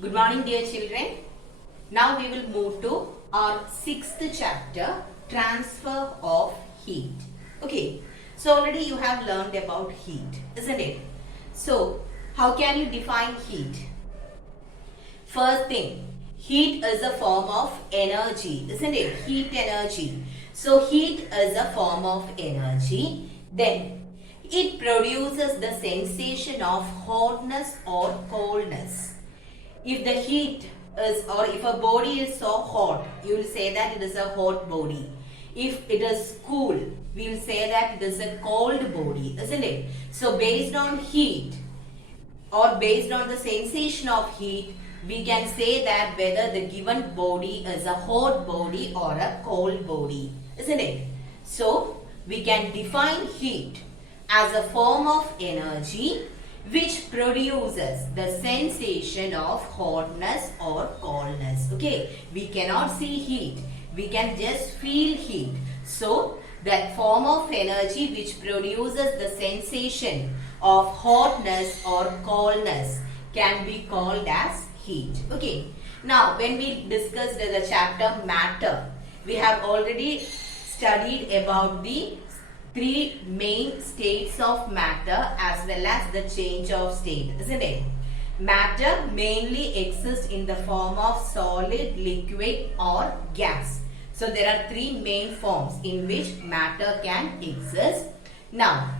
Good morning, dear children. Now we will move to our sixth chapter, transfer of heat. Okay, so already you have learned about heat, isn't it? So, how can you define heat? First thing, heat is a form of energy, isn't it? Heat energy. So, heat is a form of energy. Then, it produces the sensation of hotness or coldness. If the heat is, or if a body is so hot, you will say that it is a hot body. If it is cool, we will say that it is a cold body, isn't it? So based on heat or based on the sensation of heat, we can say that whether the given body is a hot body or a cold body, isn't it? So we can define heat as a form of energy which produces the sensation of hotness or coldness. Okay, we cannot see heat, we can just feel heat. So that form of energy which produces the sensation of hotness or coldness can be called as heat. Okay, now when we discussed the chapter matter, we have already studied about the three main states of matter as well as the change of state, isn't it? Matter mainly exists in the form of solid, liquid or gas. So there are three main forms in which matter can exist. Now,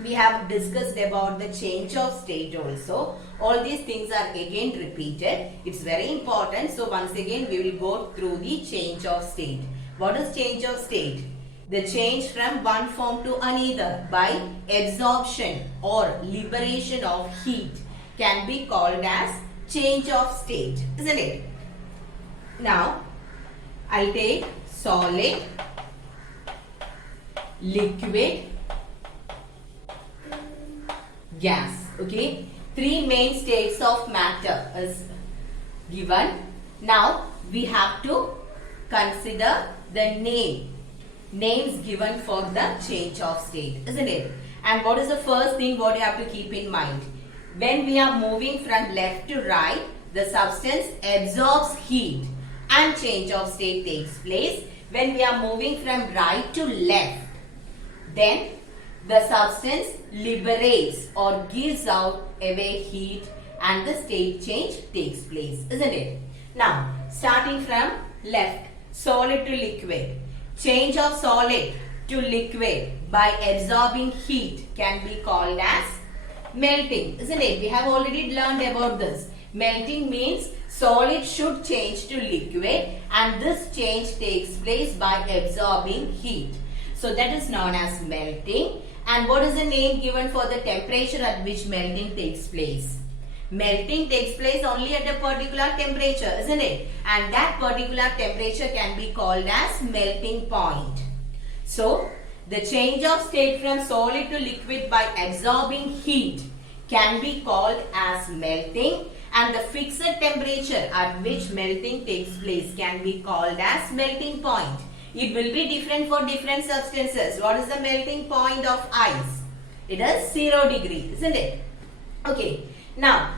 we have discussed about the change of state also. All these things are again repeated. It's very important. So once again we will go through the change of state. What is change of state? The change from one form to another by absorption or liberation of heat can be called as change of state, isn't it? Now, I'll take solid, liquid, gas. Okay, three main states of matter is given. Now, we have to consider the names given for the change of state, isn't it? And what is the first thing what you have to keep in mind? When we are moving from left to right, the substance absorbs heat and change of state takes place. When we are moving from right to left, then the substance liberates or gives out away heat and the state change takes place, isn't it? Now, starting from left, solid to liquid. Change of solid to liquid by absorbing heat can be called as melting, isn't it? We have already learned about this. Melting means solid should change to liquid and this change takes place by absorbing heat. So that is known as melting. And what is the name given for the temperature at which melting takes place? Melting takes place only at a particular temperature, isn't it? And that particular temperature can be called as melting point. So, the change of state from solid to liquid by absorbing heat can be called as melting, and the fixed temperature at which melting takes place can be called as melting point. It will be different for different substances. What is the melting point of ice? It is 0 degree, isn't it? Okay. Now,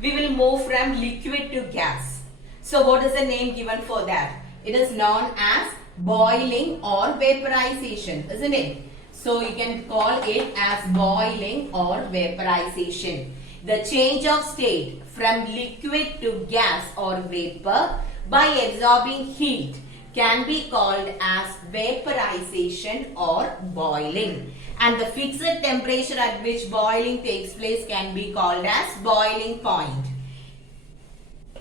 we will move from liquid to gas. So, what is the name given for that? It is known as boiling or vaporization, isn't it? So, you can call it as boiling or vaporization. The change of state from liquid to gas or vapor by absorbing heat can be called as vaporization or boiling. And the fixed temperature at which boiling takes place can be called as boiling point.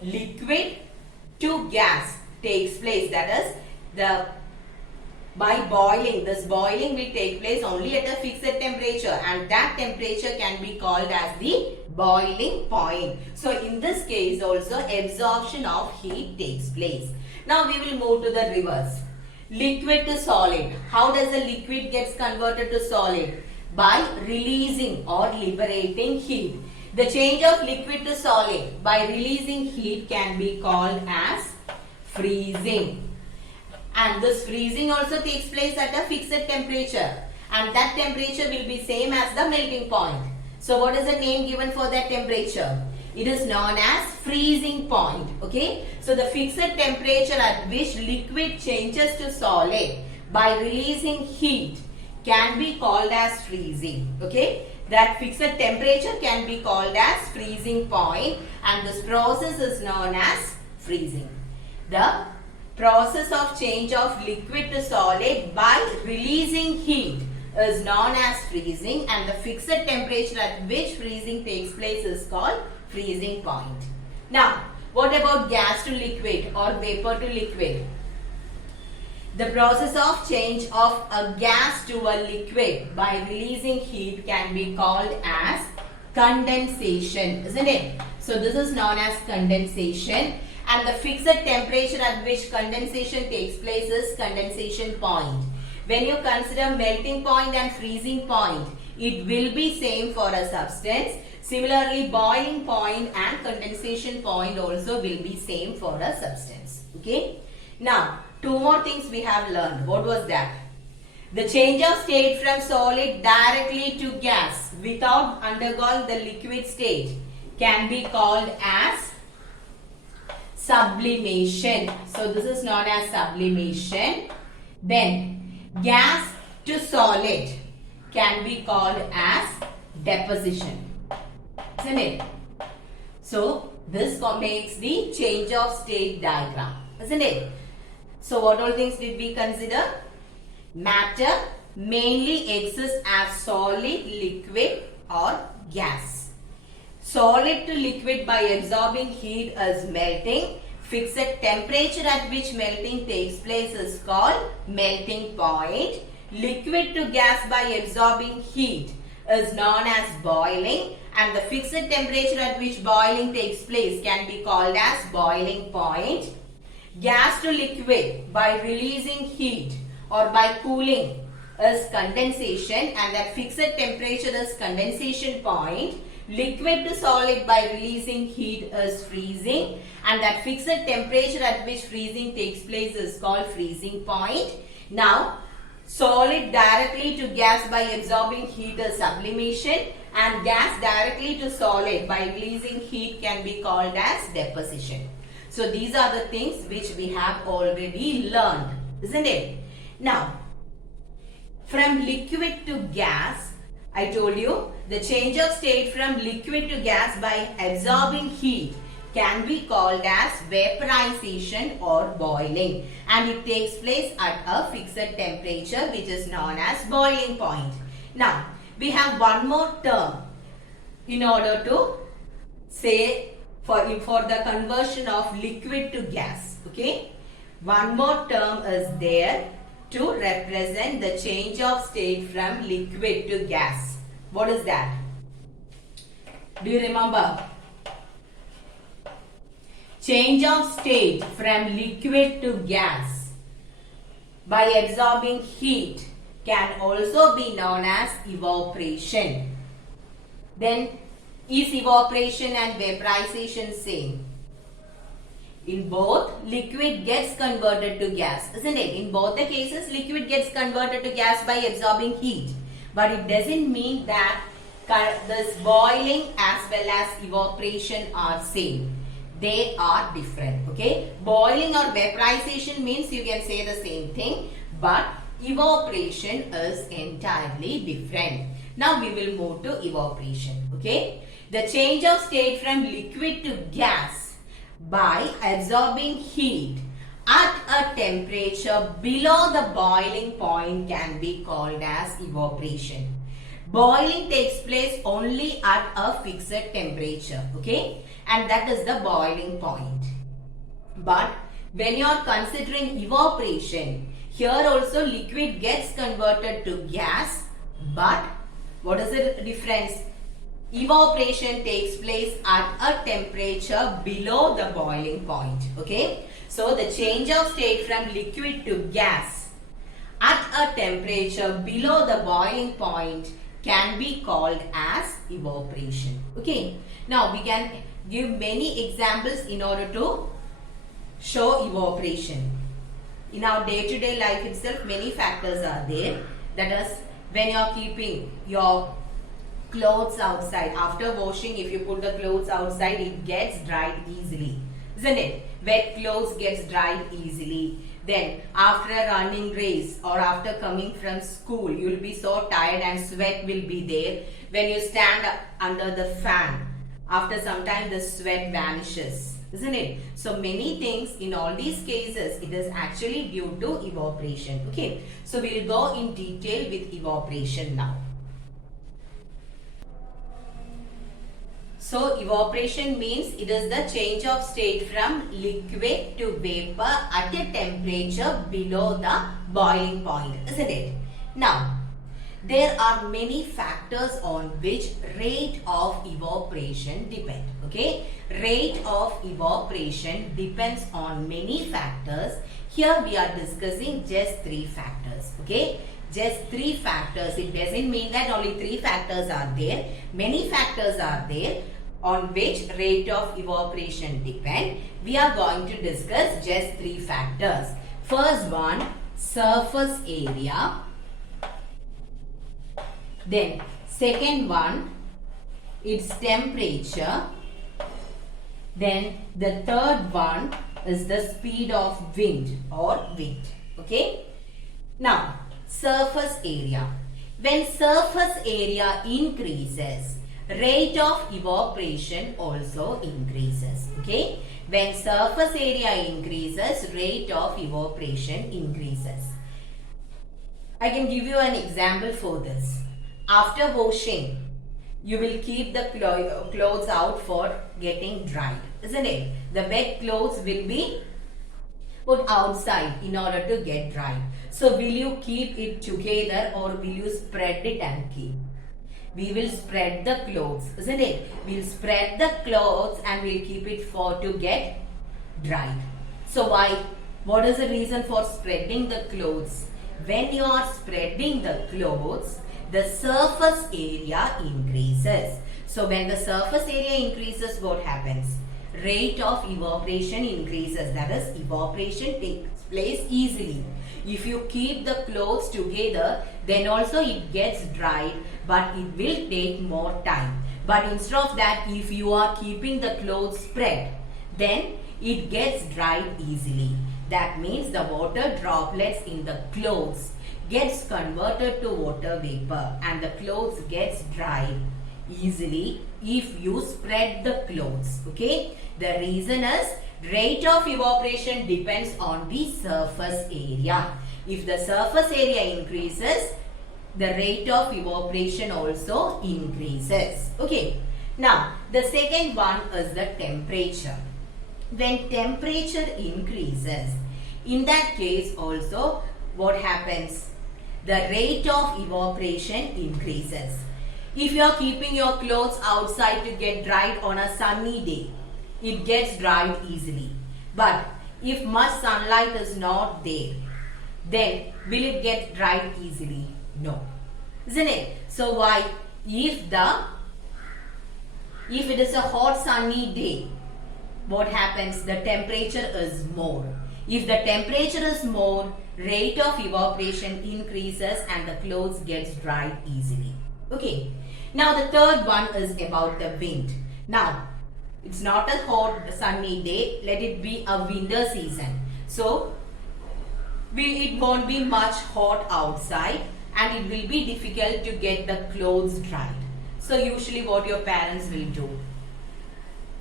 Liquid to gas takes place, that is by boiling. This boiling will take place only at a fixed temperature and that temperature can be called as the boiling point. So in this case also absorption of heat takes place. Now we will move to the reverse. Liquid to solid. How does the liquid gets converted to solid? By releasing or liberating heat. The change of liquid to solid by releasing heat can be called as freezing. And this freezing also takes place at a fixed temperature. And that temperature will be same as the melting point. So what is the name given for that temperature? It is known as freezing point. Okay, so the fixed temperature at which liquid changes to solid by releasing heat can be called as freezing. Okay, that fixed temperature can be called as freezing point, and this process is known as freezing. The process of change of liquid to solid by releasing heat is known as freezing, and the fixed temperature at which freezing takes place is called freezing point. Now, what about gas to liquid or vapor to liquid? The process of change of a gas to a liquid by releasing heat can be called as condensation, isn't it? So this is known as condensation, and the fixed temperature at which condensation takes place is condensation point. When you consider melting point and freezing point, it will be same for a substance. Similarly, boiling point and condensation point also will be same for a substance. Okay. Now, two more things we have learned. What was that? The change of state from solid directly to gas without undergoing the liquid state can be called as sublimation. So this is known as sublimation. Then gas to solid can be called as deposition, isn't it? So this makes the change of state diagram, isn't it? So what all things did we consider? Matter mainly exists as solid, liquid or gas. Solid to liquid by absorbing heat is melting. Fixed temperature at which melting takes place is called melting point. Liquid to gas by absorbing heat is known as boiling, and the fixed temperature at which boiling takes place can be called as boiling point. Gas to liquid by releasing heat or by cooling is condensation, and that fixed temperature is condensation point. Liquid to solid by releasing heat is freezing, and that fixed temperature at which freezing takes place is called freezing point. Now, solid directly to gas by absorbing heat is sublimation, and gas directly to solid by releasing heat can be called as deposition. So these are the things which we have already learned, isn't it? Now, from liquid to gas, I told you the change of state from liquid to gas by absorbing heat can be called as vaporization or boiling, and it takes place at a fixed temperature which is known as boiling point. Now, we have one more term in order to say for the conversion of liquid to gas. Okay, one more term is there to represent the change of state from liquid to gas. What is that? Do you remember? Change of state from liquid to gas by absorbing heat can also be known as evaporation. Then, is evaporation and vaporization same? In both, liquid gets converted to gas, isn't it? In both the cases, liquid gets converted to gas by absorbing heat. But it doesn't mean that this boiling as well as evaporation are same. They are different. Okay. Boiling or vaporization means you can say the same thing, but evaporation is entirely different. Now we will move to evaporation. Okay. The change of state from liquid to gas by absorbing heat at a temperature below the boiling point can be called as evaporation. Boiling takes place only at a fixed temperature, okay, and that is the boiling point. But when you are considering evaporation, here also liquid gets converted to gas, but what is the difference? Evaporation takes place at a temperature below the boiling point, okay. So the change of state from liquid to gas at a temperature below the boiling point can be called as evaporation. Okay. Now we can give many examples in order to show evaporation. In our day-to-day life itself, many factors are there. That is, when you are keeping your clothes outside. After washing, if you put the clothes outside, it gets dried easily, isn't it? Wet clothes gets dried easily. Then after a running race or after coming from school, you will be so tired and sweat will be there. When you stand under the fan, after some time the sweat vanishes, isn't it? So many things in all these cases, it is actually due to evaporation. Okay, so we will go in detail with evaporation now. So evaporation means it is the change of state from liquid to vapor at a temperature below the boiling point, isn't it? Now, there are many factors on which rate of evaporation depend. Okay, rate of evaporation depends on many factors. Here we are discussing just 3 factors. Okay, just 3 factors. It doesn't mean that only 3 factors are there. Many factors are there on which rate of evaporation depend. We are going to discuss just 3 factors. First one, surface area. Then second one, its temperature. Then the third one is the speed of wind or wind. Okay. Now, surface area. When surface area increases, rate of evaporation also increases. Okay. When surface area increases, rate of evaporation increases. I can give you an example for this. After washing, you will keep the clothes out for getting dried, isn't it? The wet clothes will be put outside in order to get dried. So will you keep it together or will you spread it and keep? We will spread the clothes, isn't it? We'll spread the clothes and we'll keep it for to get dried. So why? What is the reason for spreading the clothes? When you are spreading the clothes, the surface area increases. So when the surface area increases, what happens? Rate of evaporation increases. That is, evaporation takes place easily. If you keep the clothes together, then also it gets dried, but it will take more time. But instead of that, if you are keeping the clothes spread, then it gets dried easily. That means the water droplets in the clothes gets converted to water vapor and the clothes gets dried easily if you spread the clothes. Okay, the reason is rate of evaporation depends on the surface area. If the surface area increases, the rate of evaporation also increases. Okay, now the second one is the temperature. When temperature increases, in that case also what happens? The rate of evaporation increases. If you are keeping your clothes outside to get dried on a sunny day, it gets dried easily. But if much sunlight is not there, then will it get dried easily? No. Isn't it? So why? If it is a hot sunny day, what happens? The temperature is more. If the temperature is more, rate of evaporation increases and the clothes gets dried easily. Okay. Now the third one is about the wind. Now, it's not a hot sunny day. Let it be a winter season. So, it won't be much hot outside and it will be difficult to get the clothes dried. So, usually what your parents will do?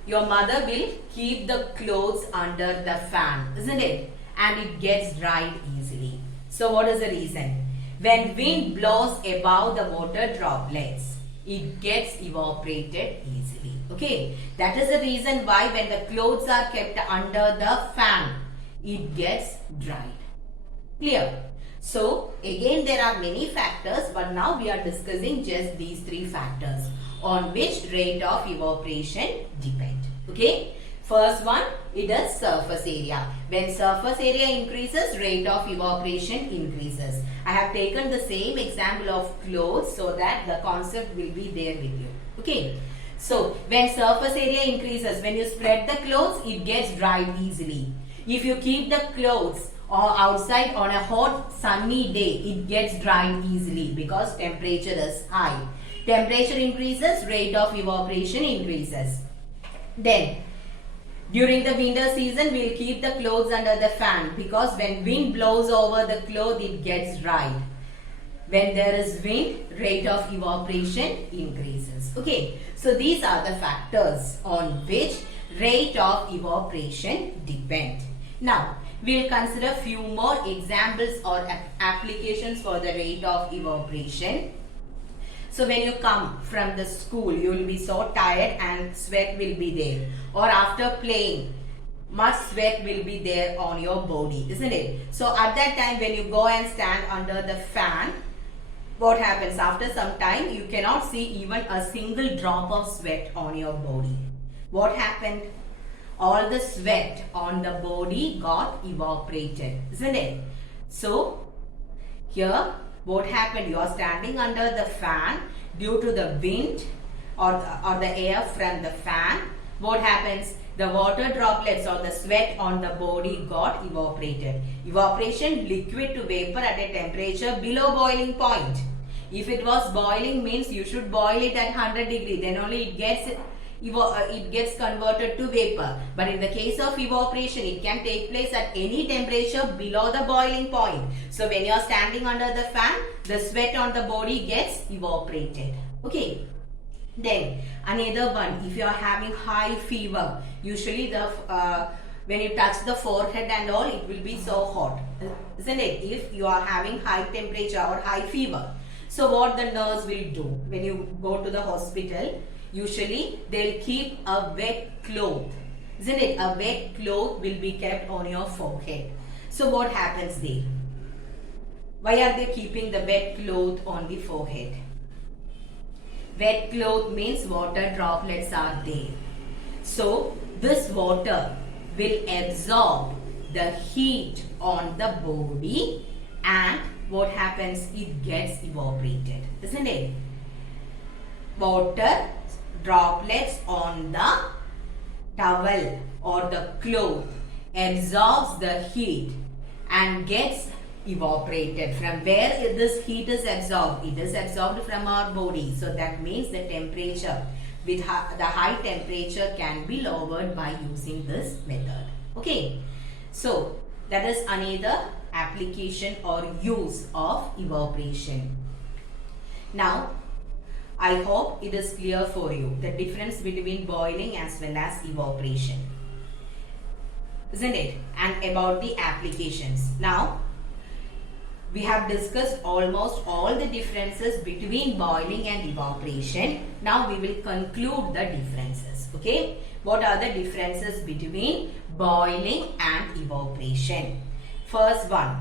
Your mother will keep the clothes under the fan, isn't it? And it gets dried easily. So what is the reason? When wind blows above the water droplets, it gets evaporated easily. Okay, that is the reason why when the clothes are kept under the fan, it gets dried. Clear? So again there are many factors, but now we are discussing just these 3 factors on which rate of evaporation depend. Okay, first one, it is surface area. When surface area increases, rate of evaporation increases. I have taken the same example of clothes so that the concept will be there with you. Okay, so when surface area increases, when you spread the clothes, it gets dried easily. If you keep the clothes or outside on a hot sunny day, it gets dried easily because temperature is high. Temperature increases, rate of evaporation increases. Then, during the winter season, we'll keep the clothes under the fan because when wind blows over the cloth, it gets dried. When there is wind, rate of evaporation increases. Okay, so these are the factors on which rate of evaporation depend. Now, we'll consider few more examples or applications for the rate of evaporation. So when you come from the school, you will be so tired and sweat will be there. Or after playing, much sweat will be there on your body, isn't it? So at that time when you go and stand under the fan, what happens? After some time, you cannot see even a single drop of sweat on your body. What happened? All the sweat on the body got evaporated, isn't it? So, here, what happened? You are standing under the fan due to the wind or the air from the fan. What happens? The water droplets or the sweat on the body got evaporated. Evaporation, liquid to vapor at a temperature below boiling point. If it was boiling means you should boil it at 100 degrees. Then only it gets converted to vapor. But in the case of evaporation, it can take place at any temperature below the boiling point. So when you are standing under the fan, the sweat on the body gets evaporated. Okay. Then another one, if you are having high fever, usually when you touch the forehead and all, it will be so hot, isn't it? If you are having high temperature or high fever. So what the nurse will do when you go to the hospital, usually they'll keep a wet cloth, isn't it? A wet cloth will be kept on your forehead. So what happens there? Why are they keeping the wet cloth on the forehead? Wet cloth means water droplets are there. So this water will absorb the heat on the body and what happens? It gets evaporated, isn't it? Water droplets on the towel or the cloth absorbs the heat and gets evaporated. From where this heat is absorbed? It is absorbed from our body. So that means the temperature with the high temperature can be lowered by using this method. Okay. So that is another application or use of evaporation. Now I hope it is clear for you the difference between boiling as well as evaporation, isn't it? And about the applications. Now we have discussed almost all the differences between boiling and evaporation. Now we will conclude the differences. Okay, what are the differences between boiling and evaporation? First one,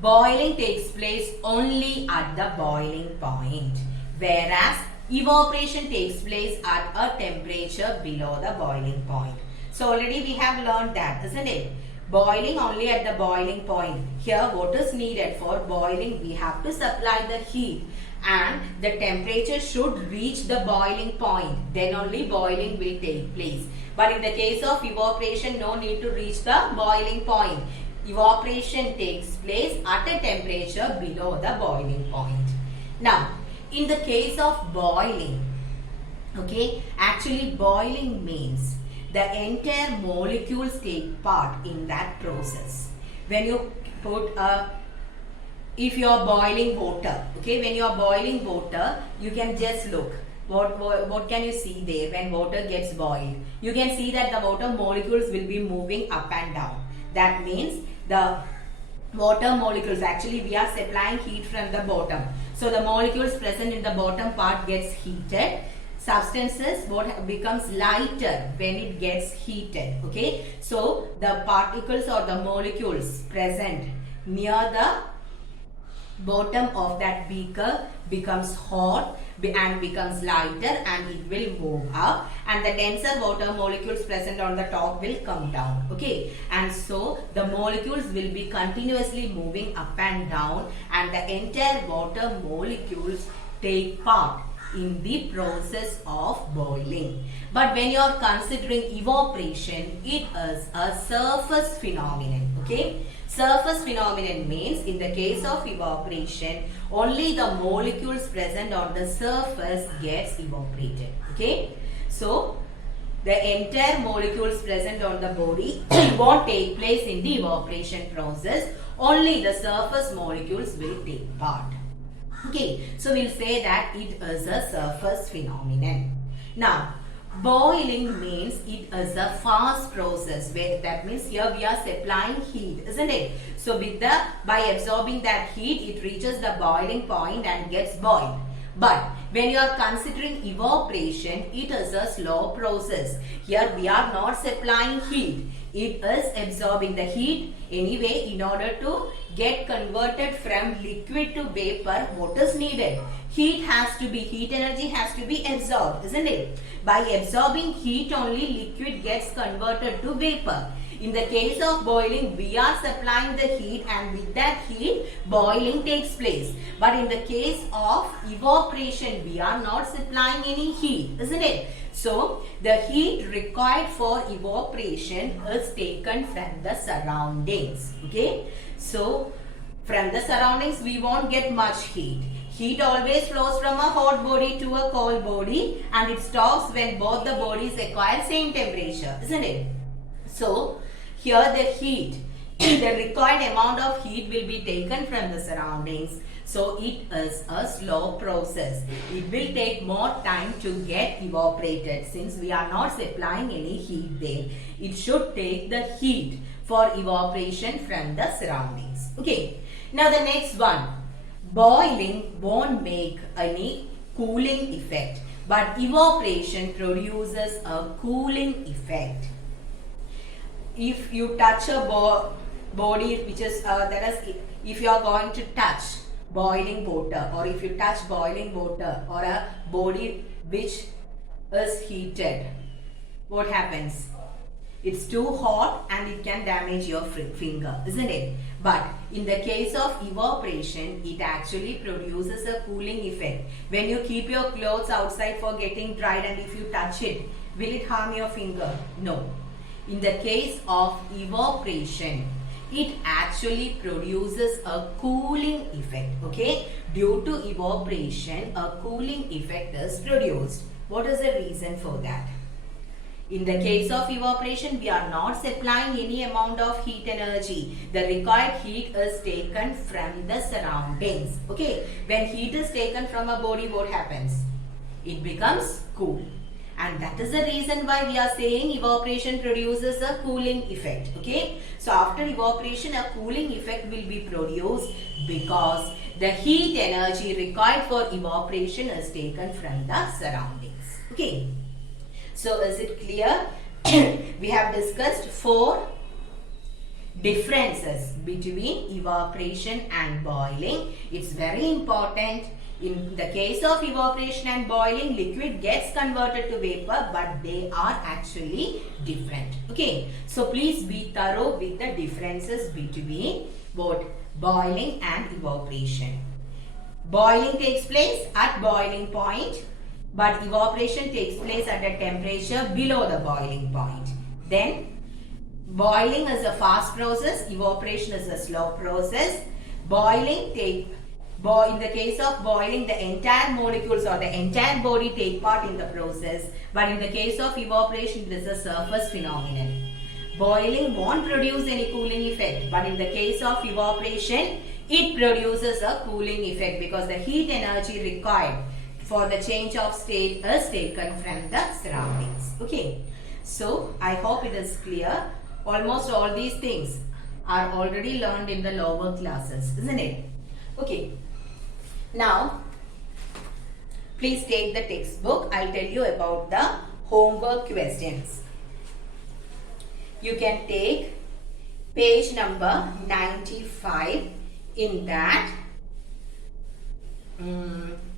boiling takes place only at the boiling point, whereas evaporation takes place at a temperature below the boiling point. So already we have learned that, isn't it? Boiling only at the boiling point. Here what is needed for boiling? We have to supply the heat and the temperature should reach the boiling point. Then only boiling will take place. But in the case of evaporation, no need to reach the boiling point. Evaporation takes place at a temperature below the boiling point. Now, in the case of boiling, okay, actually boiling means the entire molecules take part in that process. When you put if you are boiling water, okay, when you are boiling water, you can just look. What can you see there when water gets boiled? You can see that the water molecules will be moving up and down. That means the water molecules, actually we are supplying heat from the bottom. So the molecules present in the bottom part gets heated. Substances becomes lighter when it gets heated. Okay, so the particles or the molecules present near the bottom of that beaker becomes hot and becomes lighter and it will move up, and the denser water molecules present on the top will come down. Okay, and so the molecules will be continuously moving up and down and the entire water molecules take part in the process of boiling. But when you are considering evaporation, it is a surface phenomenon. Okay? Surface phenomenon means in the case of evaporation, only the molecules present on the surface gets evaporated. Okay? So, the entire molecules present on the body won't take place in the evaporation process. Only the surface molecules will take part. Okay, so we'll say that it is a surface phenomenon. Now, boiling means it is a fast process. Where that means here we are supplying heat, isn't it? So by absorbing that heat, it reaches the boiling point and gets boiled. But when you are considering evaporation, it is a slow process. Here we are not supplying heat. It is absorbing the heat. Anyway, in order to get converted from liquid to vapor, what is needed? Heat energy has to be absorbed, isn't it? By absorbing heat only, liquid gets converted to vapor. In the case of boiling, we are supplying the heat, and with that heat, boiling takes place. But in the case of evaporation, we are not supplying any heat, isn't it? So, the heat required for evaporation is taken from the surroundings. Okay? So, from the surroundings, we won't get much heat. Heat always flows from a hot body to a cold body, and it stops when both the bodies acquire same temperature, isn't it? So, here the heat, the required amount of heat will be taken from the surroundings. So, it is a slow process. It will take more time to get evaporated since we are not supplying any heat there. It should take the heat for evaporation from the surroundings. Okay. Now, the next one. Boiling won't make any cooling effect, but evaporation produces a cooling effect. If you touch a body which is if you are going to touch boiling water, or if you touch boiling water or a body which is heated, what happens? It's too hot and it can damage your finger, isn't it? But in the case of evaporation, it actually produces a cooling effect. When you keep your clothes outside for getting dried, and if you touch it, will it harm your finger? No. In the case of evaporation, it actually produces a cooling effect. Okay? Due to evaporation, a cooling effect is produced. What is the reason for that? In the case of evaporation, we are not supplying any amount of heat energy. The required heat is taken from the surroundings. Okay? When heat is taken from a body, what happens? It becomes cool. And that is the reason why we are saying evaporation produces a cooling effect. Okay? So, after evaporation, a cooling effect will be produced because the heat energy required for evaporation is taken from the surroundings. Okay? So, is it clear? We have discussed 4 differences between evaporation and boiling. It's very important. In the case of evaporation and boiling, liquid gets converted to vapor, but they are actually different. Okay. So, please be thorough with the differences between both boiling and evaporation. Boiling takes place at boiling point, but evaporation takes place at a temperature below the boiling point. Then, boiling is a fast process, evaporation is a slow process. In the case of boiling, the entire molecules or the entire body take part in the process. But in the case of evaporation, it is a surface phenomenon. Boiling won't produce any cooling effect. But in the case of evaporation, it produces a cooling effect because the heat energy required for the change of state is taken from the surroundings. Okay. So, I hope it is clear. Almost all these things are already learned in the lower classes, isn't it? Okay. Now, please take the textbook. I'll tell you about the homework questions. You can take page number 95. In that,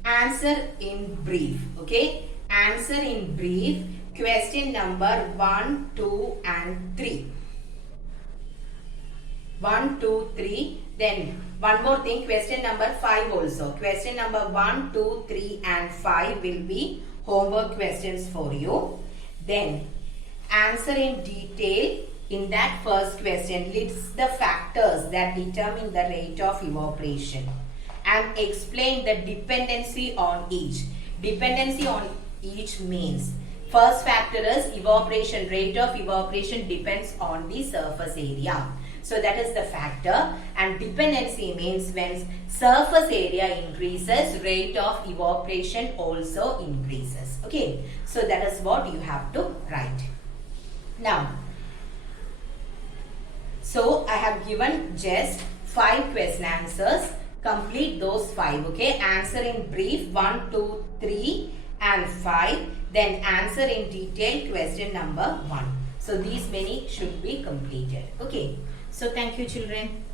answer in brief. Okay? Answer in brief. Question number 1, 2 and 3. 1, 2, 3. Then one more thing, question number 5 also. Question number 1, 2, 3 and 5 will be homework questions for you. Then answer in detail in that first question. List the factors that determine the rate of evaporation and explain the dependency on each. Dependency on each means first factor is evaporation. Rate of evaporation depends on the surface area. So that is the factor, and dependency means when surface area increases, rate of evaporation also increases. Okay, so that is what you have to write. Now, so I have given just 5 question answers. Complete those 5. Okay, answer in brief 1, 2, 3 and 5. Then answer in detail question number 1. So these many should be completed. Okay. So thank you children.